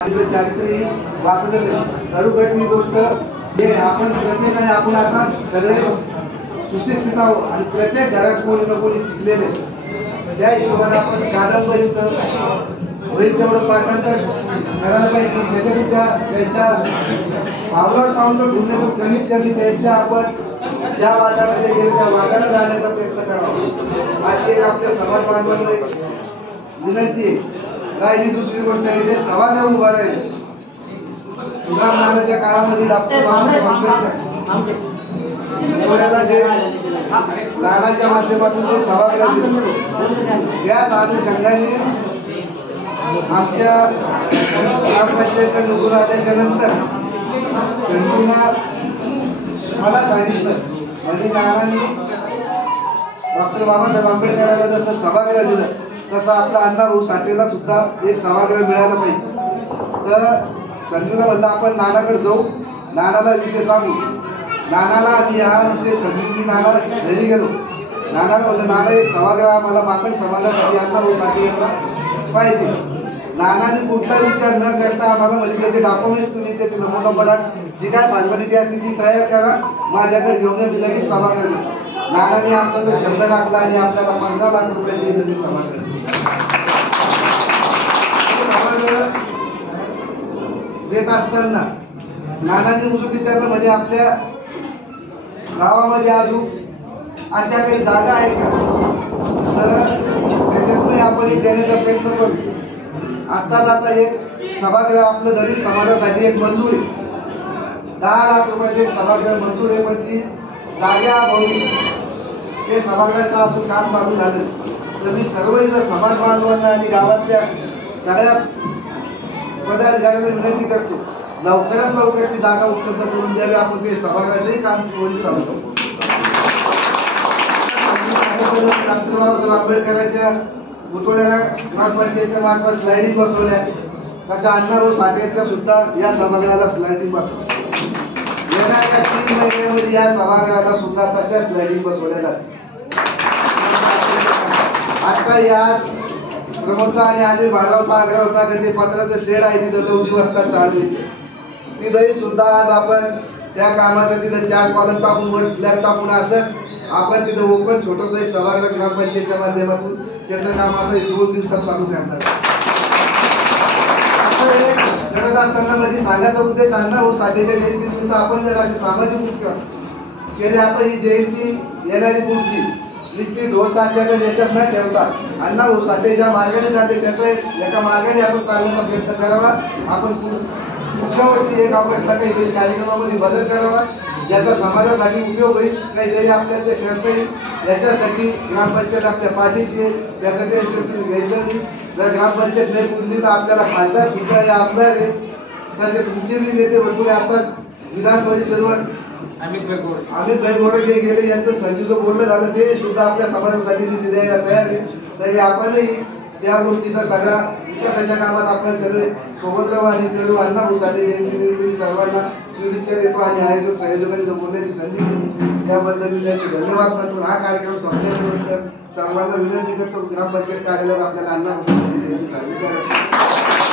चारित्र्य वाचलं खरोखरची गोष्ट हे आपण प्रत्येकाने आपण आता सगळे सुशिक्षित आहोत आणि प्रत्येक घरात कोणी ना कोणी शिकलेले त्या हिशोबाने आपण कादंबरीचं होईल तेवढं पाठांतर करायला पाहिजे. त्याच्यातून त्यांच्या भावनावर पावलं ढुंढणे कमीत कमी त्यांच्या आपण ज्या वाटामध्ये गेले त्या वाटाला जाण्याचा प्रयत्न करावा अशी एक आपल्या समाज बांधवांना विनंती आहे. राहिली दुसरी गोष्ट आहे जे समाजावर उभा राहील सुधारणाच्या काळामध्ये डॉक्टर बाबासाहेब आंबेडकर पुण्याला जे नानाच्या माध्यमातून जे सभागृह दिलं त्याच अनुषंगाने आमच्या ग्रामपंचायत निवडून आल्याच्या नंतर संजूना मला सांगितलं म्हणजे नानांनी डॉक्टर बाबासाहेब आंबेडकरांना जसं सभागृह दिलं तसं आपला अण्णाभाऊ साठेला सुद्धा एक सभागृह मिळालं पाहिजे. तर संजूला म्हणलं आपण नानाकडे जाऊ, नानाला विषय सांगू. नानाला आम्ही हा विषय संजूची नाना घरी गेलो. नानाला म्हणलं नाना एक सभागृह आम्हाला मातंग समाजासाठी अण्णाभाऊ साठे यांना पाहिजे. नानाने कुठला विचार न करता आम्हाला म्हणजे त्याचे डॉक्युमेंट तुम्ही त्याचे नमुना मला जी काय फॉर्मॅलिटी असते ती तयार करा माझ्याकडे घेऊन मी लगेच सभागृह देतो. नानाने आमचा जो शब्द टाकला आणि आपल्याला 15 लाख रुपये दिले सभागृह देत असताना नानांनी मुजूक विचारलं म्हणजे आपल्या गावामध्ये अजून अशा काही जागा आहे का, तर त्याच्यातूनही आपण एक देण्याचा प्रयत्न करू. आत्ताच आता एक सभागृह आपलं दलित समाजासाठी एक मंजूर आहे, 10 लाख रुपयाचे सभागृह मंजूर आहे. पण ती जागा अभावी ते सभागृहाचं अजून काम चालू झालं. तर मी सर्व समाज बांधवांना आणि गावातल्या सगळ्या पदाधिकाऱ्यांना विनंती करतो लवकरात लवकर ती जागा उपलब्ध करून द्यावी. आपण ते सभागृहाचंही काम चालू करतो. डॉक्टर बाबासाहेब आंबेडकरांच्या पुतळ्याला ग्रामपंचायतीच्या मार्फत स्लायडिंग बसवल्या तशा अण्णाभाऊ साठेच्या सुद्धा या सभागृहाला स्लायडिंग बसवल्या. येणाऱ्या 3 महिन्यामध्ये या सभागृहाला सुद्धा तशा स्लायडिंग बसवल्या जातात. आता या प्रमोदचा आणि अनिल भाडरावचा आग्रह होता की ते पत्राचं शेड आहे तिथं 9 वाजता चालू तिथंही सुद्धा आज आपण त्या कामाचं तिथं 4 कॉलम टाकून वर स्लॅब टाकून असं आपण तिथं ओपन छोटंसं एक सभागृह ग्रामपंचायतीच्या माध्यमातून त्याचं काम आता 2 दिवसात चालू करणार. असं करत असताना म्हणजे सांगायचा उद्देश अण्णाभाऊ साठेच्या जयंतीनिमित्त आपण जर असे सामाजिक उपक्रम केले. आता ही जयंती येणारी पुढची नुसती ढोल ताशाच्या याच्यात न ठेवता अण्णाभाऊ साठे ज्या मार्गाने चालले त्याचा एका मार्गाने आपण चालण्याचा प्रयत्न करावा. आपण पुढच्या वर्षी 1 ऑगस्टला काहीतरी कार्यक्रमामध्ये बदल करावा ज्याचा समाजासाठी उपयोग होईल, काहीतरी आपल्याला ते करता येईल. याच्यासाठी ग्रामपंचायत आपल्या पाठीशी आहे, त्यासाठी घ्यायचं नाही. जर ग्रामपंचायत नाही पुरली तर आपल्याला खासदार सुद्धा हे आमदार आहे. तसे तुमचे बी नेते भरपूर आताच विधान परिषदेवर अमित भाई गोरे जे गेले यांचं संजूचं बोलणं झालं ते सुद्धा आपल्या समाजासाठी निधी द्यायला तयार आहे. तरी आपणही त्या गोष्टीचा सगळा विकासाच्या कामात आपण सगळे सोबत राहू आणि करू. अण्णाभाऊ साठे जयंती तुम्ही सर्वांना शुभेच्छा देतो आणि आयोजक सहयोगाने बोलण्याची संधी दिली त्याबद्दल मी त्यांचे धन्यवाद मानतो. हा कार्यक्रम संपल्यानंतर सर्वांना विनंती करतो ग्रामपंचायत कार्यालयावर आपल्याला अण्णाभाऊ साठे जयंती साजरी करावी.